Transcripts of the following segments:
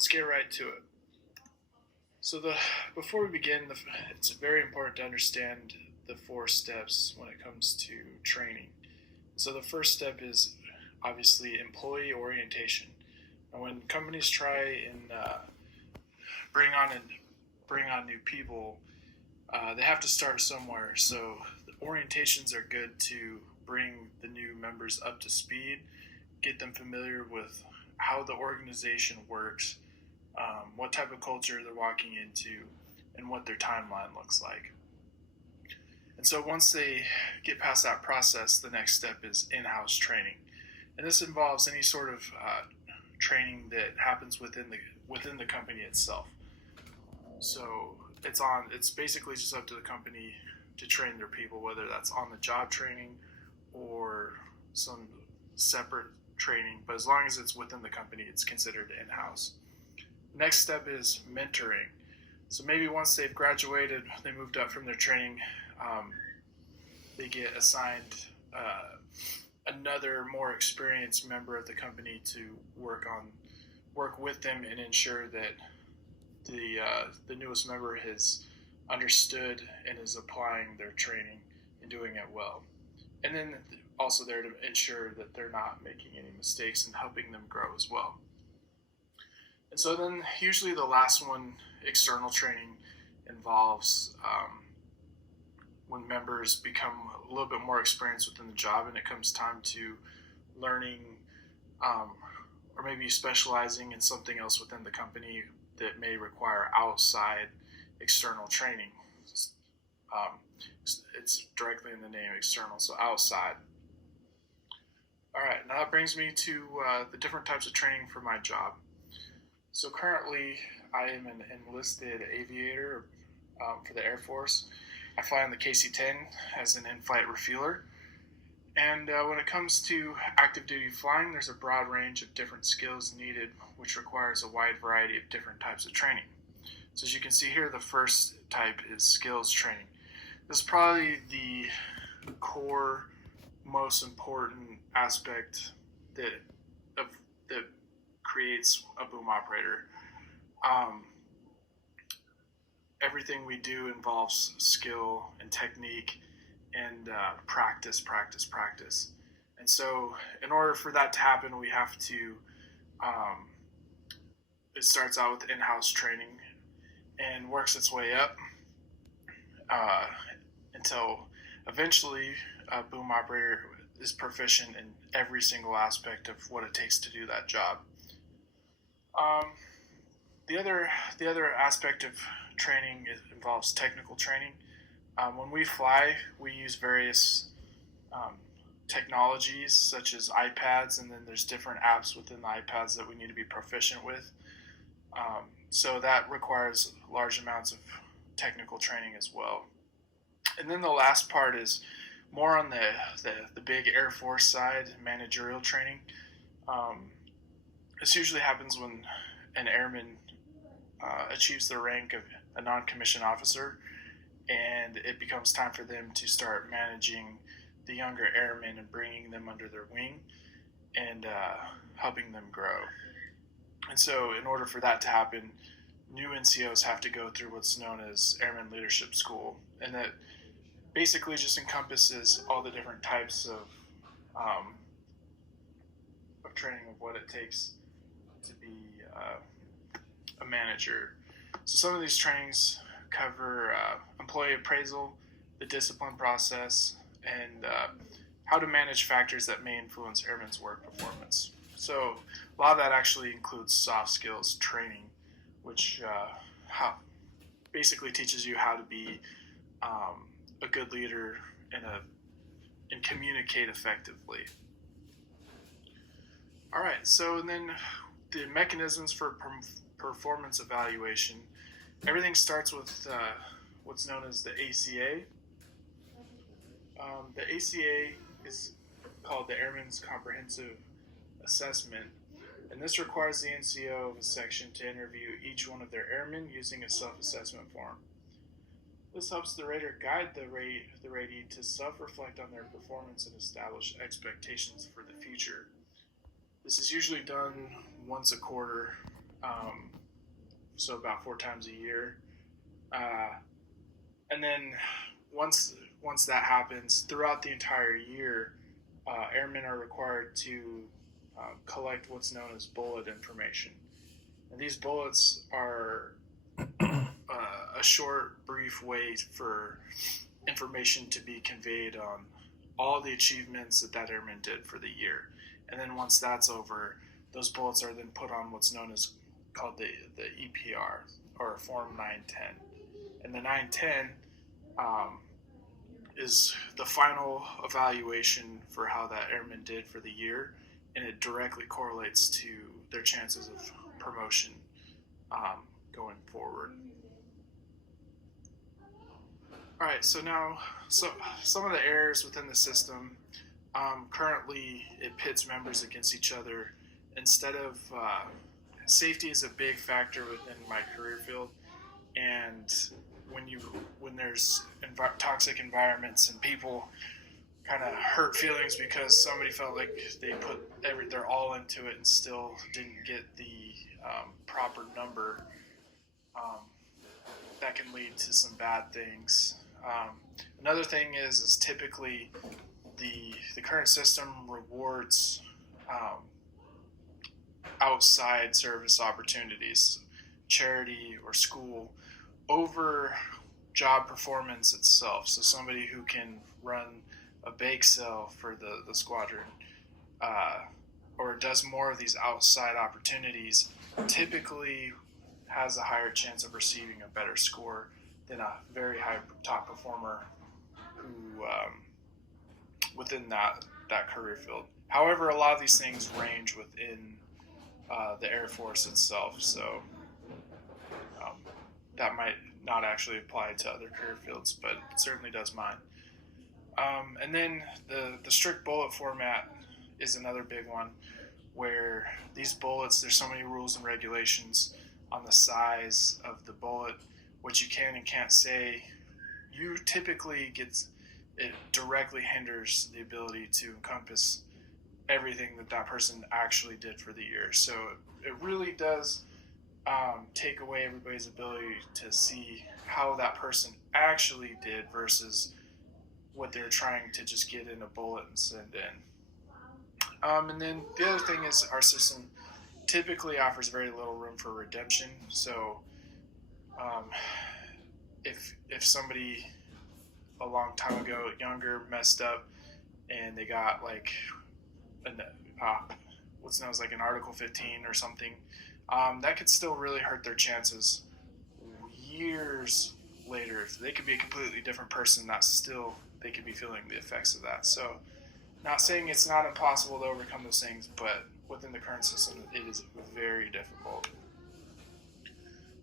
let's get right to it. So before we begin, it's very important to understand the four steps when it comes to training. So the first step is obviously employee orientation. And when companies try and bring on and bring on new people, they have to start somewhere. So the orientations are good to bring the new members up to speed, get them familiar with how the organization works, what type of culture they're walking into, and what their timeline looks like. And so once they get past that process, the next step is in-house training. And this involves any sort of training that happens within the company itself. So it's basically just up to the company to train their people, whether that's on the job training or some separate training, but as long as it's within the company, it's considered in-house. Next step is mentoring. So maybe once they've graduated, they moved up from their training, they get assigned another more experienced member of the company to work with them and ensure that the newest member has understood and is applying their training and doing it well. And then also there to ensure that they're not making any mistakes and helping them grow as well. And so then usually the last one, external training, involves when members become a little bit more experienced within the job and it comes time to learning or maybe specializing in something else within the company that may require outside external training. It's directly in the name, external, so outside. All right, now that brings me to the different types of training for my job. So currently, I am an enlisted aviator for the Air Force. I fly on the KC-10 as an in-flight refueler. And when it comes to active duty flying, there's a broad range of different skills needed, which requires a wide variety of different types of training. So as you can see here, the first type is skills training. This is probably the core, most important aspect that creates a boom operator. Everything we do involves skill and technique and practice. And so in order for that to happen, we have to, it starts out with in-house training and works its way up until eventually a boom operator is proficient in every single aspect of what it takes to do that job. The other aspect of training involves technical training. When we fly, we use various technologies such as iPads, and then there's different apps within the iPads that we need to be proficient with. So that requires large amounts of technical training as well. And then the last part is more on the big Air Force side, managerial training. This usually happens when an airman achieves the rank of a non-commissioned officer, and it becomes time for them to start managing the younger airmen and bringing them under their wing and helping them grow. And so in order for that to happen, new NCOs have to go through what's known as Airman Leadership School, and that basically just encompasses all the different types of training of what it takes to be a manager. So some of these trainings cover employee appraisal, the discipline process, and how to manage factors that may influence airmen's work performance. So a lot of that actually includes soft skills training, which basically teaches you how to be a good leader and communicate effectively. All right, so then the mechanisms for performance evaluation. Everything starts with what's known as the ACA. The ACA is called the Airman's Comprehensive Assessment, and this requires the NCO of a section to interview each one of their airmen using a self-assessment form. This helps the rater guide the ratee to self-reflect on their performance and establish expectations for the future. This is usually done once a quarter, so about 4 times a year. And then once that happens, throughout the entire year, airmen are required to collect what's known as bullet information. And these bullets are a short, brief way for information to be conveyed on all the achievements that airman did for the year. And then once that's over, those bullets are then put on what's known as called the EPR, or Form 910. And the 910 is the final evaluation for how that airman did for the year, and it directly correlates to their chances of promotion going forward. All right, so now, some of the errors within the system. Currently, it pits members against each other instead of safety is a big factor within my career field, and when there's toxic environments and people kind of hurt feelings because somebody felt like they put their all into it and still didn't get the proper number, that can lead to some bad things. Another thing is typically the current system rewards outside service opportunities, charity or school, over job performance itself. So somebody who can run a bake sale for the squadron, or does more of these outside opportunities, typically has a higher chance of receiving a better score than a very high top performer who within that career field. However, a lot of these things range within the Air Force itself, so that might not actually apply to other career fields, but it certainly does mine. And then the strict bullet format is another big one, where these bullets, there's so many rules and regulations on the size of the bullet, what you can and can't say. You typically it directly hinders the ability to encompass everything that person actually did for the year. So it really does take away everybody's ability to see how that person actually did versus what they're trying to just get in a bullet and send in. And then the other thing is our system typically offers very little room for redemption. So if somebody a long time ago, younger, messed up, and they got like what's known as like an Article 15 or something, that could still really hurt their chances years later. They could be a completely different person, they could be feeling the effects of that. So not saying it's not impossible to overcome those things, but within the current system, it is very difficult.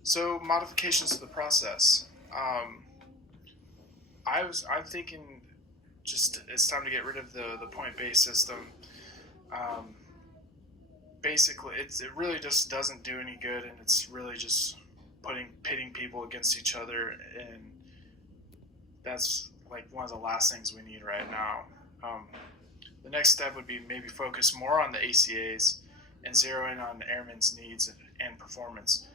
So modifications to the process. I'm thinking just it's time to get rid of the point-based system. Basically, it really just doesn't do any good, and it's really just pitting people against each other, and that's like one of the last things we need right now. The next step would be maybe focus more on the ACAs and zero in on airmen's needs and performance.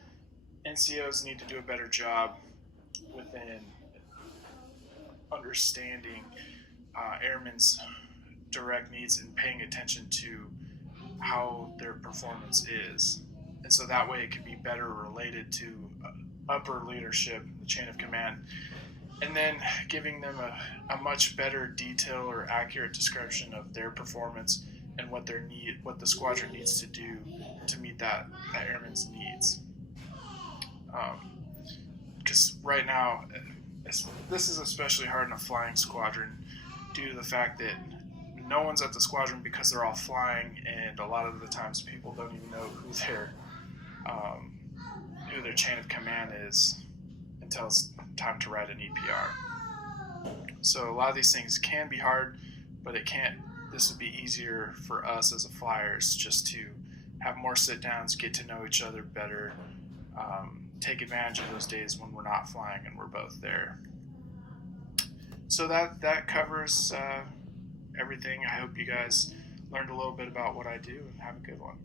NCOs need to do a better job within understanding airmen's direct needs and paying attention to how their performance is. And so that way it can be better related to upper leadership, the chain of command, and then giving them a much better detail or accurate description of their performance and what the squadron needs to do to meet that airman's needs. Because right now, this is especially hard in a flying squadron due to the fact that no one's at the squadron because they're all flying, and a lot of the times people don't even know who their chain of command is until it's time to write an EPR. So a lot of these things can be hard, but this would be easier for us as flyers just to have more sit downs, get to know each other better, take advantage of those days when we're not flying and we're both there. So that covers everything. I hope you guys learned a little bit about what I do, and have a good one.